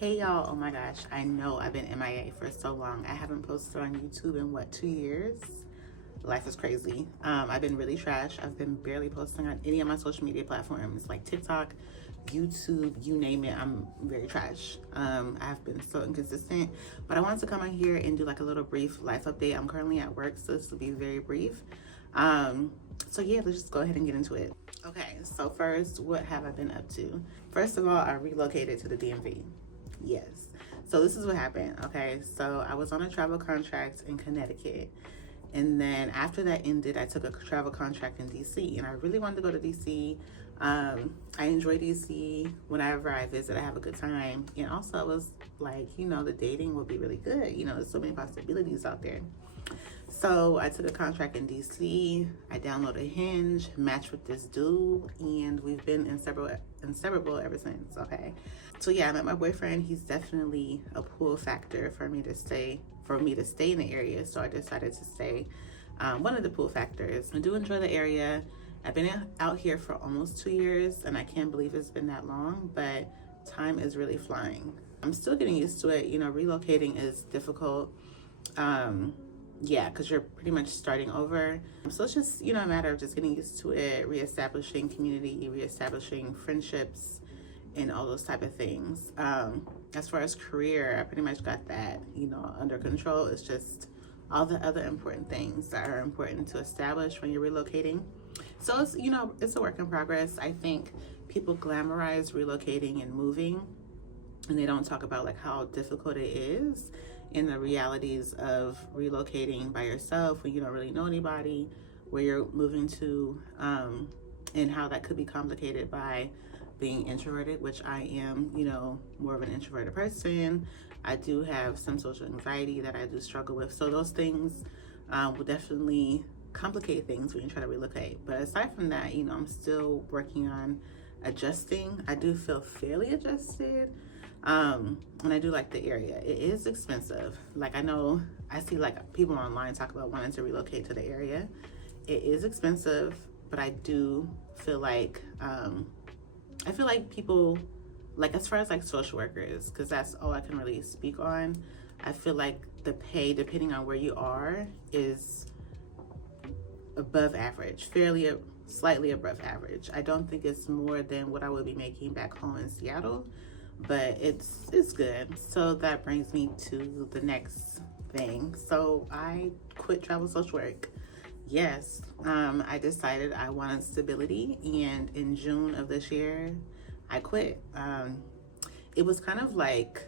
Hey y'all, oh my gosh, I know I've been MIA for so long. I haven't posted on YouTube in 2 years? Life is crazy. I've been really trash. I've been barely posting on any of my social media platforms like TikTok, YouTube, you name it. I'm very trash. I've been so inconsistent, but I wanted to come on here and do like a little brief life update. I'm currently at work, so this will be very brief. So yeah, let's just go ahead and get into it. Okay, so first, what have I been up to? First of all, I relocated to the DMV. Yes. So this is what happened. Okay. So I was on a travel contract in Connecticut. And then after that ended, I took a travel contract in DC. And I really wanted to go to DC. I enjoy DC. Whenever I visit, I have a good time. And also, I was like, the dating will be really good. There's so many possibilities out there. So I took a contract in DC. I downloaded Hinge, matched with this dude, and we've been inseparable ever since. Okay. So yeah, I met my boyfriend. He's definitely a pull factor for me to stay in the area. So I decided to stay. One of the pull factors. I do enjoy the area. I've been out here for almost 2 years, and I can't believe it's been that long, but time is really flying. I'm still getting used to it. Relocating is difficult. Yeah, because you're pretty much starting over. So it's just, a matter of just getting used to it, reestablishing community, reestablishing friendships, and all those type of things. As far as career, I pretty much got that, under control. It's just all the other important things that are important to establish when you're relocating. So it's, it's a work in progress. I think people glamorize relocating and moving, and they don't talk about like how difficult it is and the realities of relocating by yourself when you don't really know anybody, where you're moving to, and how that could be complicated by being introverted, which I am, more of an introverted person. I do have some social anxiety that I do struggle with. So those things will definitely complicate things when you try to relocate. But aside from that, I'm still working on adjusting. I do feel fairly adjusted. And I do like the area. It is expensive. Like I see like people online talk about wanting to relocate to the area. It is expensive, but I do feel like, people, like as far as like social workers, because that's all I can really speak on. I feel like the pay, depending on where you are, is above average, slightly above average. I don't think it's more than what I would be making back home in Seattle, but it's good. So that brings me to the next thing. So I quit travel social work. Yes, I decided I wanted stability, and in June of this year, I quit. It was kind of like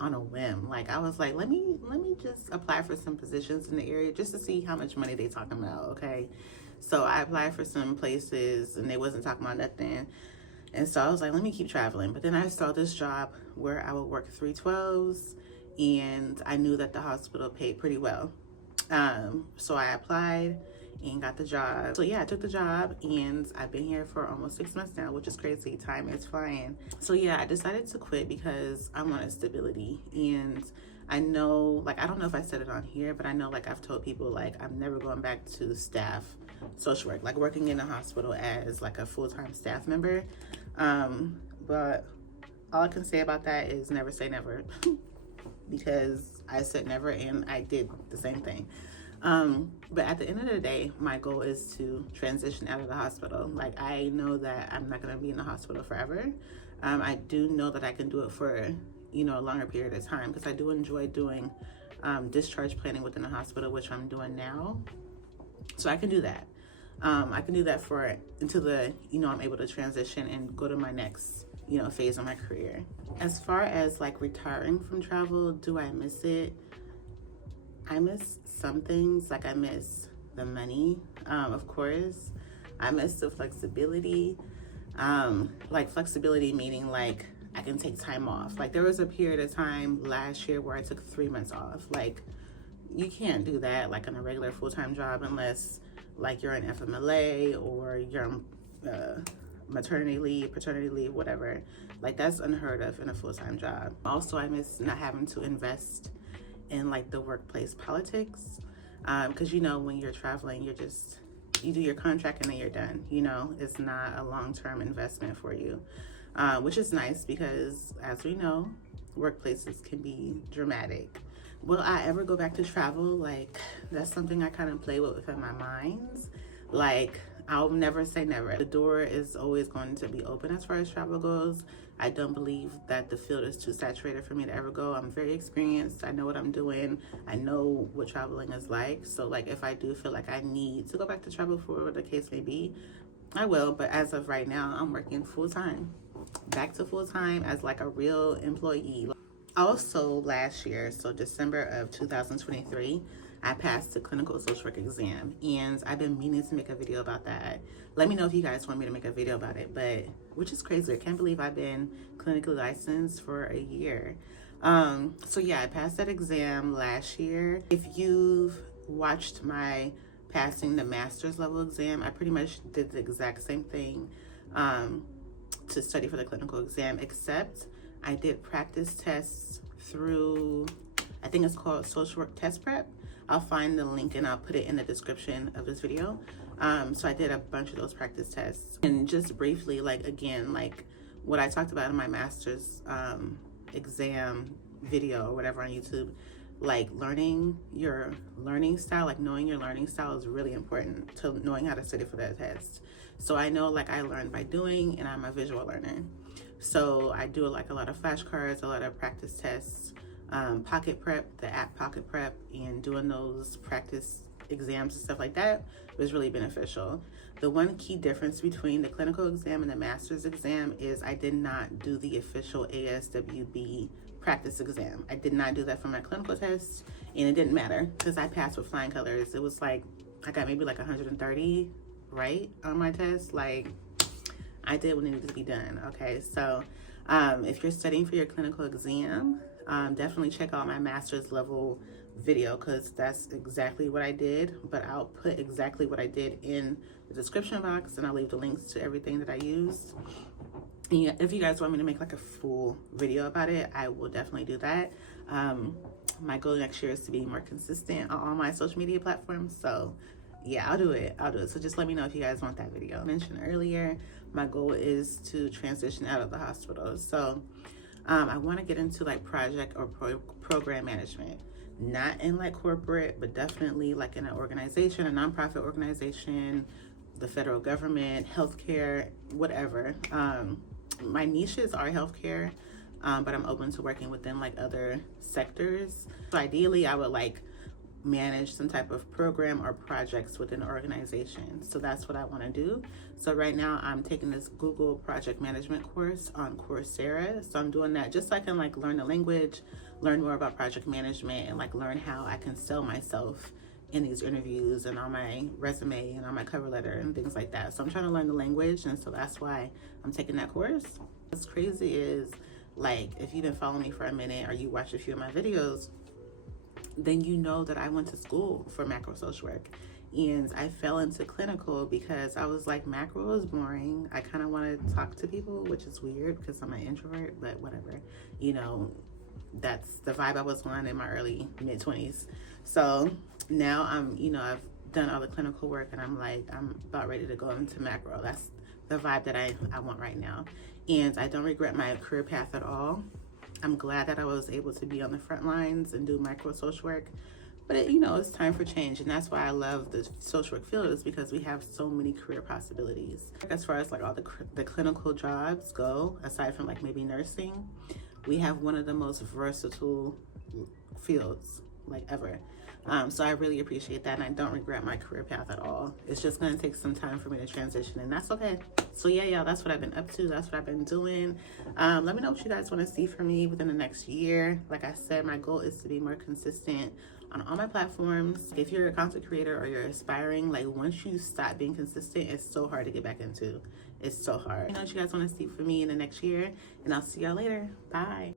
on a whim. Like I was like, let me just apply for some positions in the area just to see how much money they talking about. Okay, so I applied for some places, and they wasn't talking about nothing. And so I was like, let me keep traveling. But then I saw this job where I would work 312s, and I knew that the hospital paid pretty well. So I applied and got the job. So yeah, I took the job, and I've been here for almost 6 months now, which is crazy. Time is flying. So yeah, I decided to quit because I wanted stability. And I know, like, I don't know if I said it on here, but I know, like, I've told people, like, I'm never going back to staff social work, like working in a hospital as like a full-time staff member. But all I can say about that is never say never, because I said never and I did the same thing. But at the end of the day, my goal is to transition out of the hospital. Like, I know that I'm not going to be in the hospital forever. I do know that I can do it for, a longer period of time, because I do enjoy doing discharge planning within the hospital, which I'm doing now. So I can do that. I can do that until I'm able to transition and go to my next, phase of my career. As far as like retiring from travel, do I miss it? I miss some things. Like I miss the money, of course. I miss the flexibility. Like flexibility meaning like I can take time off. Like there was a period of time last year where I took 3 months off. Like you can't do that like on a regular full-time job unless like you're on FMLA or you're on maternity leave, paternity leave, whatever. Like that's unheard of in a full-time job. Also, I miss not having to invest in like the workplace politics, because when you're traveling, you do your contract and then you're done. It's not a long-term investment for you, which is nice because, as we know, workplaces can be dramatic. Will I ever go back to travel? Like, that's something I kind of play with within my mind. Like, I'll never say never. The door is always going to be open as far as travel goes. I don't believe that the field is too saturated for me to ever go. I'm very experienced. I know what I'm doing. I know what traveling is like. So like, if I do feel like I need to go back to travel for whatever the case may be, I will. But as of right now, I'm working full-time. Back to full-time as like a real employee. Also last year, so December of 2023, I passed the clinical social work exam, and I've been meaning to make a video about that. Let me know if you guys want me to make a video about it, but which is crazy. I can't believe I've been clinically licensed for a year. So yeah, I passed that exam last year. If you've watched my passing the master's level exam, I pretty much did the exact same thing to study for the clinical exam, except I did practice tests through, I think it's called Social Work Test Prep. I'll find the link and I'll put it in the description of this video. So I did a bunch of those practice tests. And just briefly, like again, like what I talked about in my master's exam video or whatever on YouTube, like learning your learning style, like knowing your learning style is really important to knowing how to study for that test. So I know like I learn by doing, and I'm a visual learner. So I do like a lot of flashcards, a lot of practice tests, Pocket Prep, the app Pocket Prep, and doing those practice exams and stuff like that was really beneficial. The one key difference between the clinical exam and the master's exam is I did not do the official ASWB practice exam. I did not do that for my clinical test, and it didn't matter because I passed with flying colors. It was like, I got maybe like 130 right on my test. Like, I did what needed to be done. Okay, so if you're studying for your clinical exam, definitely check out my master's level video because that's exactly what I did. But I'll put exactly what I did in the description box, and I'll leave the links to everything that I used. Yeah, if you guys want me to make like a full video about it, I will definitely do that. My goal next year is to be more consistent on all my social media platforms. So yeah, I'll do it. So just let me know if you guys want that video. I mentioned earlier, my goal is to transition out of the hospital. So I want to get into like project or program management, not in like corporate, but definitely like in an organization, a nonprofit organization, the federal government, healthcare, whatever. My niches are healthcare, but I'm open to working within like other sectors. So ideally, I would like manage some type of program or projects within an organization. So that's what I want to do. So right now I'm taking this Google project management course on Coursera. So I'm doing that just so I can like learn the language, learn more about project management, and like learn how I can sell myself in these interviews and on my resume and on my cover letter and things like that. So I'm trying to learn the language, and so that's why I'm taking that course. What's crazy is, like, if you've been following me for a minute or you watched a few of my videos, then you know that I went to school for macro social work, and I fell into clinical because I was like, macro is boring. I kind of want to talk to people, which is weird because I'm an introvert, but whatever, you know, that's the vibe I was on in my early mid-20s. So now I'm, you know, I've done all the clinical work, and I'm like, I'm about ready to go into macro. That's the vibe that I want right now. And I don't regret my career path at all. I'm glad that I was able to be on the front lines and do micro social work, but it, you know, it's time for change. And that's why I love the social work field, is because we have so many career possibilities. As far as like all the clinical jobs go, aside from like maybe nursing, we have one of the most versatile fields like ever. So I really appreciate that, and I don't regret my career path at all. It's just going to take some time for me to transition, and that's okay. So yeah, y'all, that's what I've been up to. That's what I've been doing. Let me know what you guys want to see from me within the next year. Like I said, my goal is to be more consistent on all my platforms. If you're a content creator or you're aspiring, like once you stop being consistent, it's so hard to get back into. It's so hard. Let me know what you guys want to see from me in the next year, and I'll see y'all later. Bye.